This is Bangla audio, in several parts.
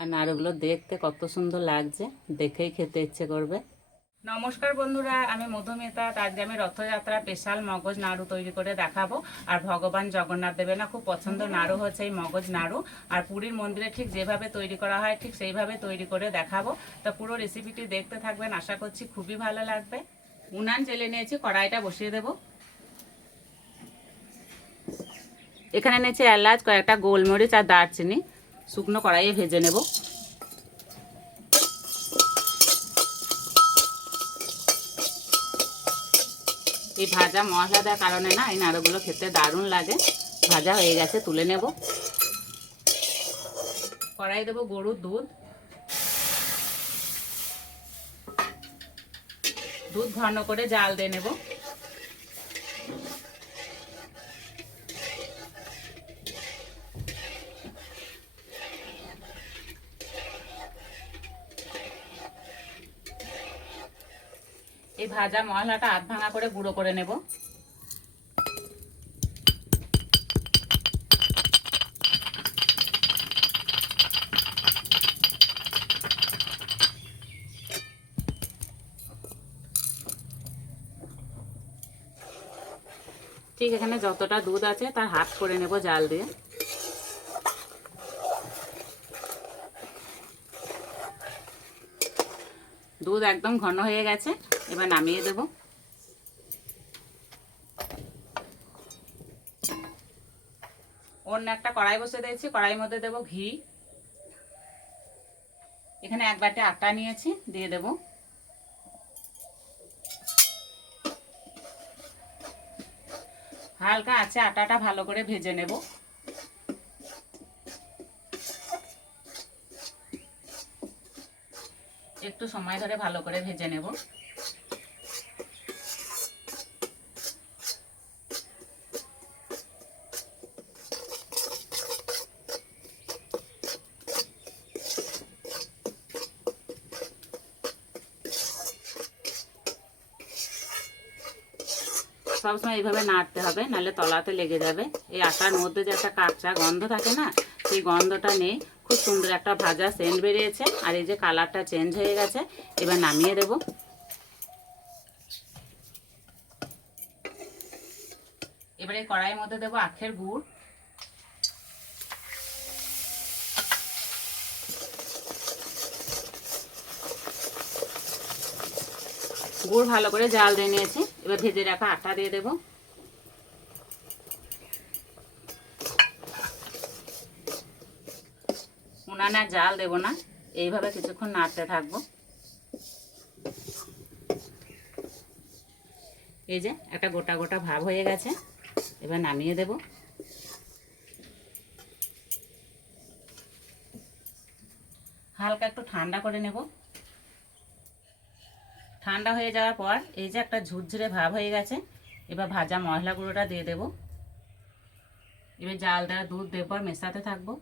আর নাড়ুগুলো দেখতে কত সুন্দর লাগছে, দেখেই খেতে ইচ্ছে করবে। নমস্কার বন্ধুরা, আমি মধুমিতা। আজকে আমি রথযাত্রা স্পেশাল মগজ নাড়ু তৈরি করে দেখাবো। আর ভগবান জগন্নাথ দেবের না খুব পছন্দ নাড়ু হচ্ছে এই মগজ নাড়ু। আর পুরীর মন্দিরে ঠিক যেভাবে তৈরি করা হয় ঠিক সেইভাবে তৈরি করে দেখাবো। তা পুরো রেসিপিটি দেখতে থাকবেন, আশা করছি খুবই ভালো লাগবে। উনান জেলে নিয়েছি, কড়াইটা বসিয়ে দেব। এখানে নিয়েছি এলাচ, কয়েকটা গোলমরিচ আর দারচিনি, শুকনো কড়াইয়ে ভেজে নেব। এই ভাজা মশলা দেওয়ার কারণে না এই নাড়ুগুলো খেতে দারুণ লাগে। ভাজা হয়ে গেছে, তুলে নেব। কড়াই দেবো গরুর দুধ। দুধ ঘন করে জাল দিয়ে নেব। এই ভাজা মশলাটা আধ ভাঙা করে গুঁড়ো করে নেব। ঠিক এখানে যতটা দুধ আছে তার হাফ করে নেব জাল দিয়ে। দুধ একদম ঘন হয়ে গেছে, এবার নামিয়ে দেব। অন্য একটা কড়াই বসে দিয়েছি, কড়াইয়ের মধ্যে দেব ঘি। এখানে এক বাটি আটা নিয়েছি, দিয়ে দেব। হালকা আছে আটাটা ভালো করে ভেজে নেব। একটু সময় ধরে ভালো করে ভেজে নেব। সবসময় এইভাবে নাড়তে হবে, নাহলে তলাতে লেগে যাবে। এই আটার মধ্যে যে একটা কাঁচা গন্ধ থাকে না, সেই গন্ধটা নেই। খুব সুন্দর একটা ভাজা সেন্ট বেরিয়েছে, আর এই যে কালারটা চেঞ্জ হয়ে গেছে। এবার নামিয়ে দেব। এবারে কড়াইয়ের মধ্যে দেবো আখের গুড়। গুড় ভালো করে জাল দিয়ে নিয়েছি, এবার ভেজে রাখা আটা দিয়ে দেব। উনানে আর জাল দেব না, এইভাবে কিছুক্ষণ নাড়তে থাকবো। এই যে একটা গোটা গোটা ভাব হয়ে গেছে, এবার নামিয়ে দেব। হালকা একটু ঠান্ডা করে নেব। ঠান্ডা হয়ে যাওয়ার পর এই যে একটা ঝুরঝুরে ভাব হয়ে গেছে, এবার ভাজা মশলা গুঁড়োটা দিয়ে দেব। এবার জাল দেওয়া দুধ দেবো আর মেশাতে থাকবো।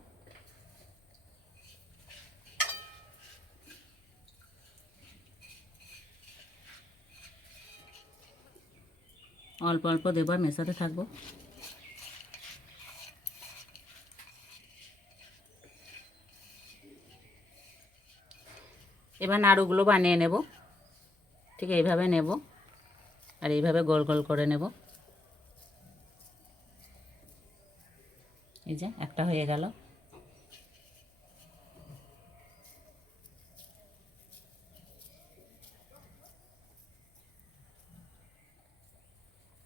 অল্প অল্প দেবো আর মেশাতে থাকবো। এবার নাড়ুগুলো বানিয়ে নেব। ঠিক এইভাবে নেব, আর এইভাবে গোল গোল করে নেব। এই যে একটা হয়ে গেল।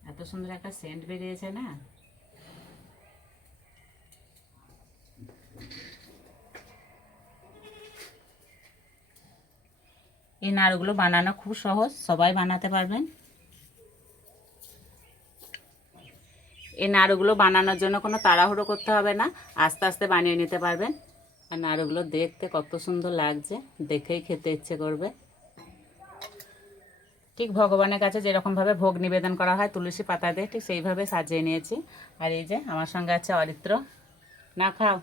এত সুন্দর একটা সেন্ট বেরিয়েছে না। এই নাড়ুগুলো বানানো খুব সহজ, সবাই বানাতে পারবেন। এই নাড়ুগুলো বানানোর জন্য কোনো তাড়াহুড়ো করতে হবে না, আস্তে আস্তে বানিয়ে নিতে পারবেন। আর নাড়ুগুলো দেখতে কত সুন্দর লাগছে, দেখেই খেতে ইচ্ছে করবে। ঠিক ভগবানের কাছে যেরকমভাবে ভোগ নিবেদন করা হয় তুলসী পাতা দিয়ে, ঠিক সেইভাবে সাজিয়ে নিয়েছি। আর এই যে আমার সঙ্গে আছে অরিত্র। না খাও।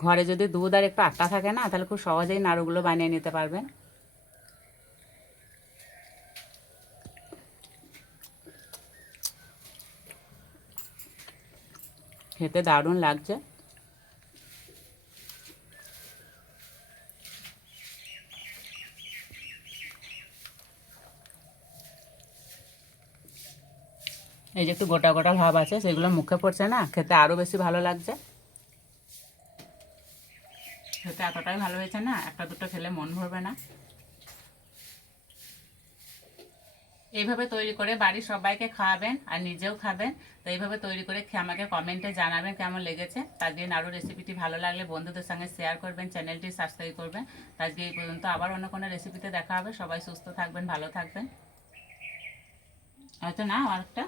ঘরে যদি দুধ আর একটু আটা থাকে না, তাহলে খুব সহজেই নাড়ুগুলো বানিয়ে নিতে পারবেন। খেতে দারুণ লাগছে। এই যে একটু গোটা গোটা ভাব আছে, সেগুলো মুখে পড়ছে না, খেতে আরও বেশি ভালো লাগছে। খেতে এতটাই ভালো হয়েছে না, একটা দুটো খেলে মন ভরবে না। এইভাবে তৈরি করে বাড়ির সবাইকে খাওয়াবেন আর নিজেও খাবেন। তো এইভাবে তৈরি করে খেয়ে আমাকে কমেন্টে জানাবেন কেমন লেগেছে। তার নাড়ু রেসিপিটি ভালো লাগলে বন্ধুদের সঙ্গে শেয়ার করবেন, চ্যানেলটি সাবস্ক্রাইব করবেন। আজকে এই পর্যন্ত, আবার অন্য কোনো রেসিপিতে দেখা হবে। সবাই সুস্থ থাকবেন, ভালো থাকবেন। হয়তো না আরেকটা